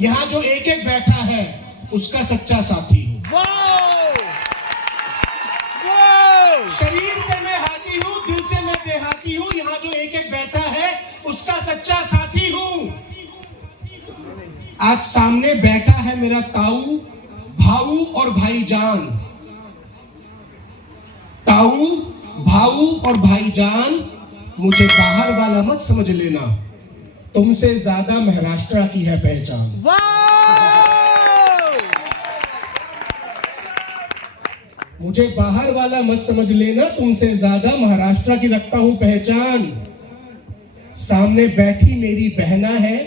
यहाँ जो एक एक बैठा है उसका सच्चा साथी हूँ। शरीर से मैं हाथी हूँ, दिल से मैं देहाती हूँ। यहाँ जो एक एक बैठा है उसका सच्चा साथी हूँ। आज सामने बैठा है मेरा ताऊ, भाऊ और भाईजान। ताऊ, भाऊ और भाईजान, मुझे बाहर वाला मत समझ लेना, तुमसे ज्यादा महाराष्ट्र की है पहचान। मुझे बाहर वाला मत समझ लेना, तुमसे ज्यादा महाराष्ट्र की रखता हूं पहचान। सामने बैठी मेरी बहना है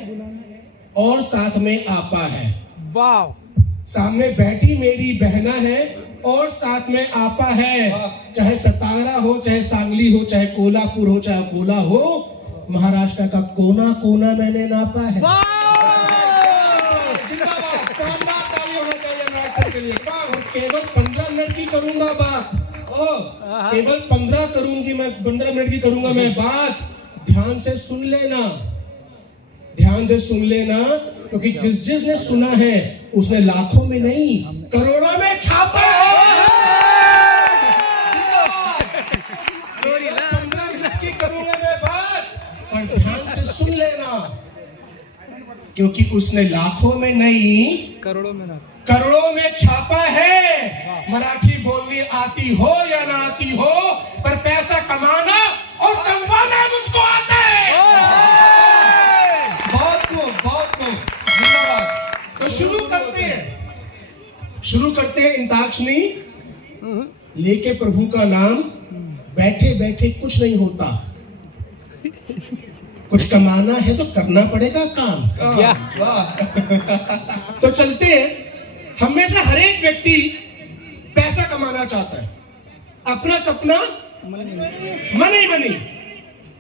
और साथ में आपा है। वाह। सामने बैठी मेरी बहना है और साथ में आपा है। चाहे सतारा हो, चाहे सांगली हो, चाहे कोल्हापुर हो, चाहे अकोला हो, महाराष्ट्र का कोना कोना मैंने नापा है। केवल 15 मिनट की करूंगा बात, केवल 15 मिनट की करूंगा मैं बात। ध्यान से सुन लेना, ध्यान से सुन लेना, क्योंकि जिसने सुना है उसने लाखों में नहीं करोड़ों में छापा है। 15 मिनट की करूंगा मैं बात, पर ध्यान से सुन लेना, क्योंकि उसने लाखों में नहीं करोड़ों में छापा है। मराठी बोलनी आती हो या ना आती हो, पर पैसा कमाना और कमवाना मुझको आता है। बहुत धन्यवाद। तो शुरू करते हैं इंताक्षरी लेके प्रभु का नाम। बैठे बैठे कुछ नहीं होता, कुछ कमाना है तो करना पड़ेगा काम। तो चलते हैं। हम में से हर एक व्यक्ति पैसा कमाना चाहता है, अपना सपना मनी बनी,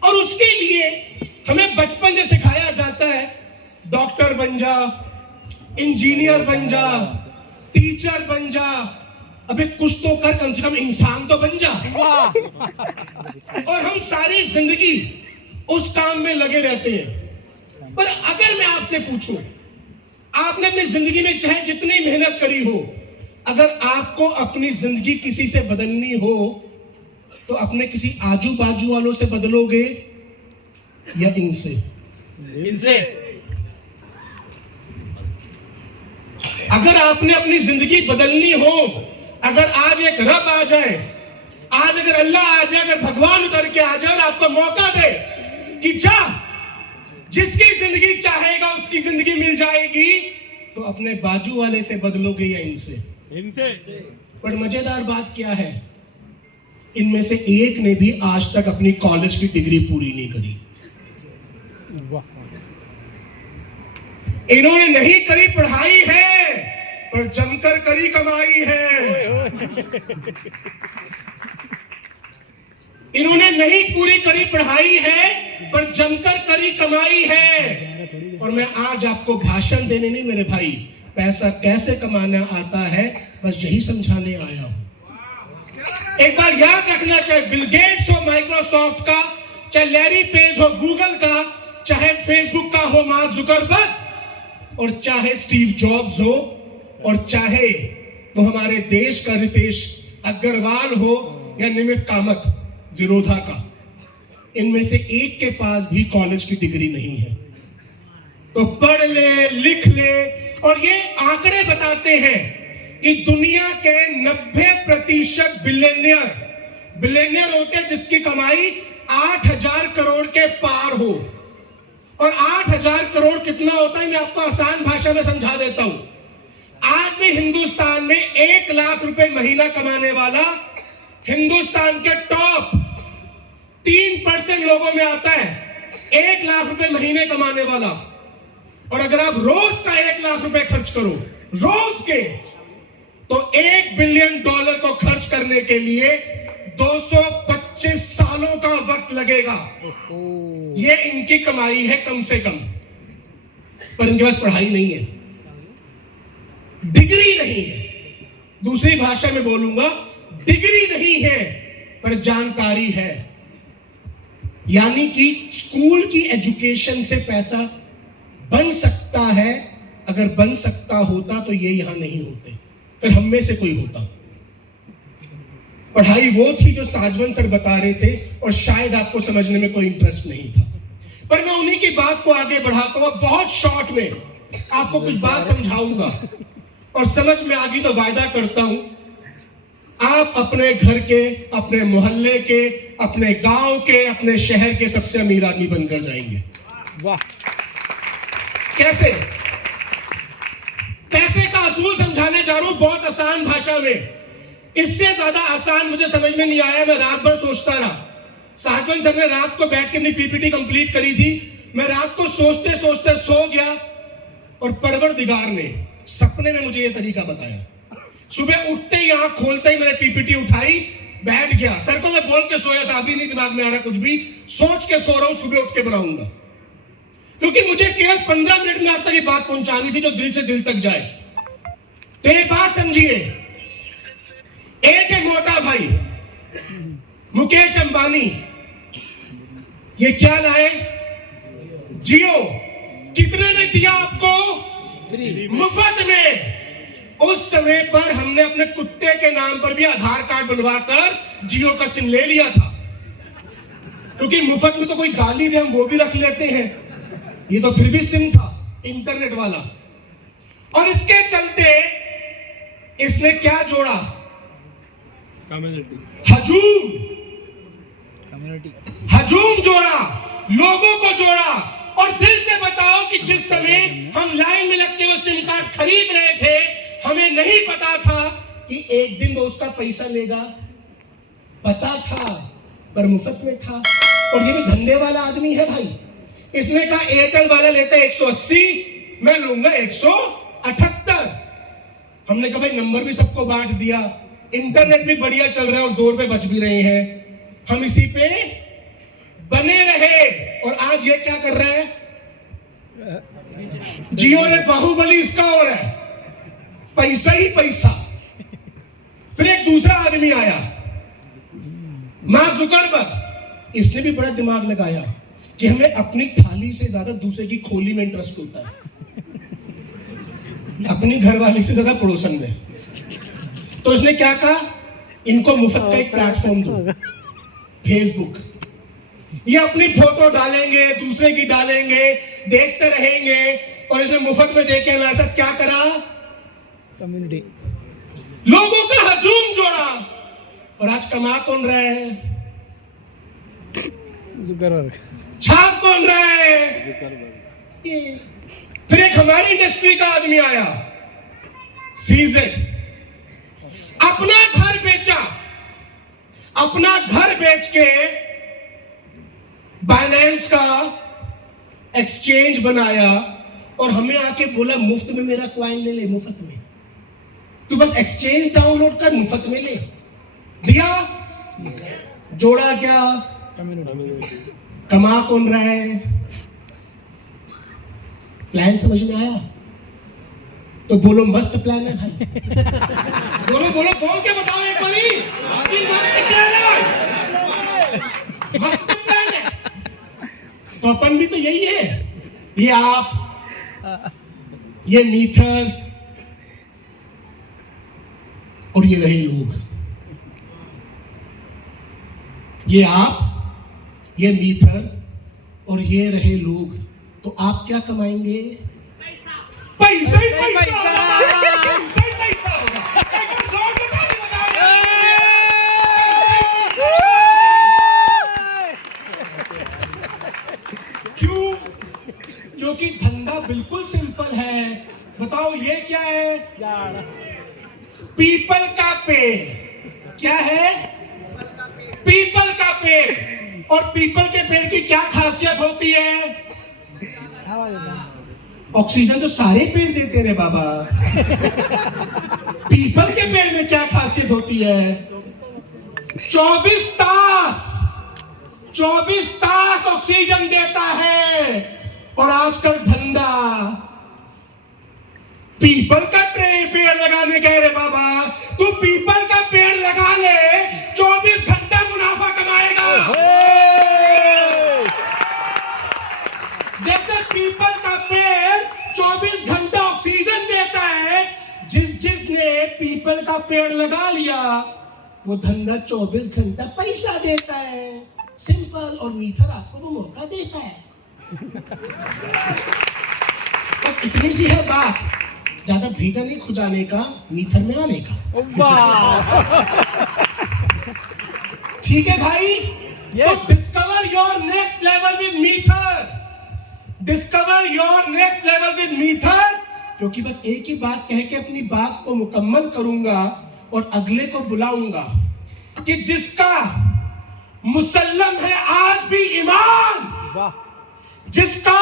और उसके लिए हमें बचपन से सिखाया जाता है डॉक्टर बन जा, इंजीनियर बन जा, टीचर बन जा। अबे कुछ तो कर, कम से कम इंसान तो बन जा। और हम सारी जिंदगी उस काम में लगे रहते हैं। पर अगर मैं आपसे पूछूं, आपने अपनी जिंदगी में चाहे जितनी मेहनत करी हो, अगर आपको अपनी जिंदगी किसी से बदलनी हो तो अपने किसी आजू बाजू वालों से बदलोगे या इनसे? अगर आपने अपनी जिंदगी बदलनी हो, अगर आज एक रब आ जाए, आज अगर अल्लाह आ जाए, अगर भगवान उतर के आ जाए और आपको मौका दे कि जा, जिसकी जिंदगी चाहेगा उसकी जिंदगी मिल जाएगी, तो अपने बाजू वाले से बदलोगे या इनसे? पर मजेदार बात क्या है, इनमें से एक ने भी आज तक अपनी कॉलेज की डिग्री पूरी नहीं करी। इन्होंने नहीं करी पढ़ाई है, पर जमकर करी कमाई है। इन्होंने नहीं पूरी करी पढ़ाई है, पर जमकर करी कमाई है। और मैं आज आपको भाषण देने नहीं मेरे भाई, पैसा कैसे कमाना आता है बस यही समझाने आया हूं। एक बार याद रखना, चाहे बिल गेट्स हो माइक्रोसॉफ्ट का, चाहे लैरी पेज हो गूगल का, चाहे फेसबुक का हो मार्क जुकरबर्ग, और चाहे स्टीव जॉब्स हो, और चाहे तो हमारे देश का रितेश अग्रवाल हो या निमित कामत जिरोधा का, इनमें से एक के पास भी कॉलेज की डिग्री नहीं है। तो पढ़ ले, लिख ले, और ये आंकड़े बताते हैं कि दुनिया के 90% बिलियनियर होते हैं जिसकी कमाई 8,000 करोड़ के पार हो। और 8,000 करोड़ कितना होता है मैं आपको आसान भाषा में समझा देता हूं। आज भी हिंदुस्तान में 1 लाख रुपए महीना कमाने वाला हिंदुस्तान के टॉप 3% लोगों में आता है, 1 लाख रुपए महीने कमाने वाला। और अगर आप रोज का 1 लाख रुपए खर्च करो रोज के, तो $1 बिलियन को खर्च करने के लिए 225 सालों का वक्त लगेगा। ये इनकी कमाई है कम से कम, पर इनके पास पढ़ाई नहीं है, डिग्री नहीं है। दूसरी भाषा में बोलूंगा, डिग्री नहीं है पर जानकारी है। यानी कि स्कूल की एजुकेशन से पैसा बन सकता है अगर बन सकता होता तो ये यहां नहीं होते, फिर हम में से कोई होता। पढ़ाई वो थी जो साजवन सर बता रहे थे और शायद आपको समझने में कोई इंटरेस्ट नहीं था, पर मैं उन्हीं की बात को आगे बढ़ाता हूं। बहुत शॉर्ट में आपको कुछ बात समझाऊंगा और समझ में आ गई तो वायदा करता हूं आप अपने घर के, अपने मोहल्ले के, अपने गांव के, अपने शहर के सबसे अमीर आदमी बनकर जाएंगे। वाह! कैसे? पैसे का असूल समझाने जा रहा हूं बहुत आसान भाषा में। इससे ज्यादा आसान मुझे समझ में नहीं आया, मैं रात भर सोचता रहा। साजवन सर ने रात को बैठ के अपनी पीपीटी कंप्लीट करी थी, मैं रात को सोचते सोचते सो गया और परवरदिगार ने सपने में मुझे यह तरीका बताया। सुबह उठते ही, आंख खोलते ही मैंने पीपीटी उठाई, बैठ गया। सर को मैं बोल के सोया था, अभी नहीं दिमाग में आ रहा कुछ भी, सोच के सो रहा हूं, सुबह उठ के बनाऊंगा, क्योंकि मुझे केवल 15 मिनट में आप तक ये बात पहुंचानी थी जो दिल से दिल तक जाए। तो एक बात समझिए, एक है मोटा भाई मुकेश अंबानी, ये क्या लाए? जियो। कितने में दिया आपको? फ्री, मुफ्त में। उस समय पर हमने अपने कुत्ते के नाम पर भी आधार कार्ड बनवाकर जियो का सिम ले लिया था, क्योंकि मुफ्त में तो कोई गाली दे हम वो भी रख लेते हैं, ये तो फिर भी सिम था इंटरनेट वाला। और इसके चलते इसने क्या जोड़ा? कम्युनिटी, हजूम जोड़ा, लोगों को जोड़ा। और दिल से बताओ कि जिस समय हम लाइन में लगते हुए सिम कार्ड खरीद रहे थे, हमें नहीं पता था कि एक दिन वो उसका पैसा लेगा। पता था पर मुफ्त में था। और ये भी धंधे वाला आदमी है भाई। इसने कहा एयरटेल वाला लेता है 180, मैं लूंगा 178। हमने कहा भाई नंबर भी सबको बांट दिया, इंटरनेट भी बढ़िया चल रहा है और 2 रुपए बच भी रहे हैं, हम इसी पे बने रहे। और आज ये क्या कर रहा है? जियो ने बाहुबली इसका हो रहा है, पैसा ही पैसा। फिर एक दूसरा आदमी आया, मार्क जुकरबर्ग, इसने भी बड़ा दिमाग लगाया कि हमें अपनी थाली से ज्यादा दूसरे की खोली में इंटरेस्ट होता है, अपनी घरवाली से ज्यादा पड़ोसन में। तो इसने क्या कहा, इनको मुफ्त का एक प्लेटफॉर्म दो, फेसबुक। ये अपनी फोटो डालेंगे, दूसरे की डालेंगे, देखते रहेंगे। और इसने मुफ्त में देखे हमारे साथ क्या करा? कम्युनिटी, लोगों का हजूम जोड़ा। और आज कमा कौन रहा है? जुकरबर्ग, छाप कौन रहा है? फिर एक हमारी इंडस्ट्री का आदमी आया, सीजेड, अपना घर बेचा, अपना घर बेच के बाइनेंस का एक्सचेंज बनाया और हमें आके बोला मुफ्त में मेरा क्वाइन ले ले, मुफ्त में तू बस एक्सचेंज डाउनलोड कर, मुफ्त में ले। दिया, जोड़ा क्या? कम्युनिटी, कमा कौन रहा है? प्लान समझ में आया? तो बोलो मस्त प्लान है भाई। बोलो बोलो, बोल के बताओ एक बारी। मस्त प्लान है, मस्त प्लान है। तो अपन भी तो यही है, ये आप, ये मीथर और ये रहे लोग। ये आप, ये मीथर और ये रहे लोग। तो आप क्या कमाएंगे? पैसा ही पैसा होगा, पैसा ही पैसा होगा। एक बार जोर से ताली बजाओ। क्यों? क्योंकि धंधा बिल्कुल सिंपल है। बताओ ये क्या है? पीपल का पेड़। क्या है? पीपल का पेड़। और पीपल के पेड़ की क्या खासियत होती है? ऑक्सीजन तो सारे पेड़ देते रे बाबा। पीपल के पेड़ में क्या खासियत होती है? 24 तास ऑक्सीजन देता है। और आजकल धंधा पीपल का पेड़ लगाने गए रे बाबा। तू पीपल का पेड़ लगा ले, 24 घंटा मुनाफा कमाएगा। जैसे पीपल का पेड़ 24 घंटा ऑक्सीजन पीपल का पेड़ लगा लिया, वो धंधा 24 घंटा पैसा देता है, सिंपल और मीठा आपको वो मौका देता है। बस इतनी सी है बात, ज्यादा भीतर नहीं खुजाने का, मीठर में आने का। वाह ठीक है भाई? तो discover your next level with मीथर, discover your next level with मीथर। क्योंकि बस एक ही बात कह के अपनी बात को मुकम्मल करूंगा और अगले को बुलाऊंगा कि जिसका मुसल्लम है आज भी ईमान, वाह जिसका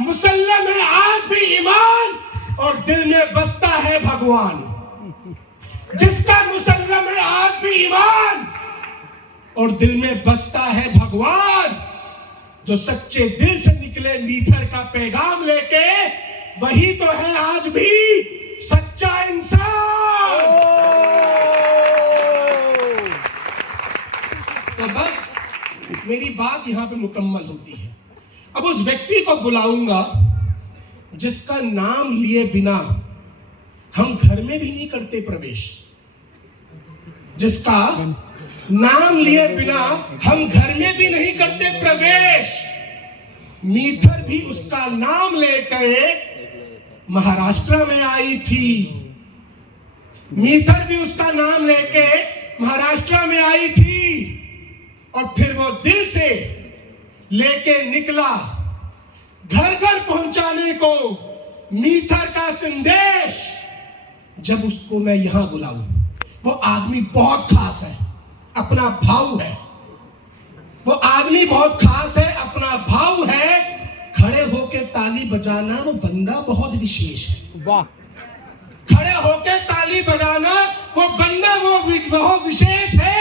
मुसल्लम है आज भी ईमान और दिल में बसता है भगवान, जिसका मुसल्लम है आज भी ईमान और दिल में बसता है भगवान, जो सच्चे दिल से निकले मीठर का पैगाम लेके, वही तो है आज भी सच्चा इंसान। तो बस मेरी बात यहां पे मुकम्मल होती है। अब उस व्यक्ति को बुलाऊंगा जिसका नाम लिए बिना हम घर में भी नहीं करते प्रवेश, जिसका नाम लिए बिना हम घर में भी नहीं करते प्रवेश। मीठर भी उसका नाम लेकर महाराष्ट्र में आई थी, मीठर भी उसका नाम लेके महाराष्ट्र में आई थी और फिर वो दिल से लेके निकला घर घर पहुंचाने को मीठर का संदेश। जब उसको मैं यहां बुलाऊं, वो आदमी बहुत खास है, अपना भाव है, वो आदमी बहुत खास है, अपना भाव है, खड़े होके ताली बजाना वो बंदा बहुत विशेष है। वाह खड़े होके ताली बजाना वो बंदा वो विशेष है।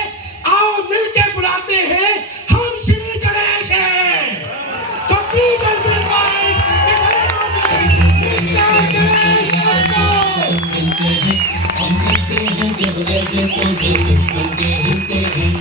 आओ मिलके बुलाते हैं, हम श्री गणेश हैं। तो प्लीज everybody, हम मिलते हैं जब ऐसे तो दिल मिलते हैं।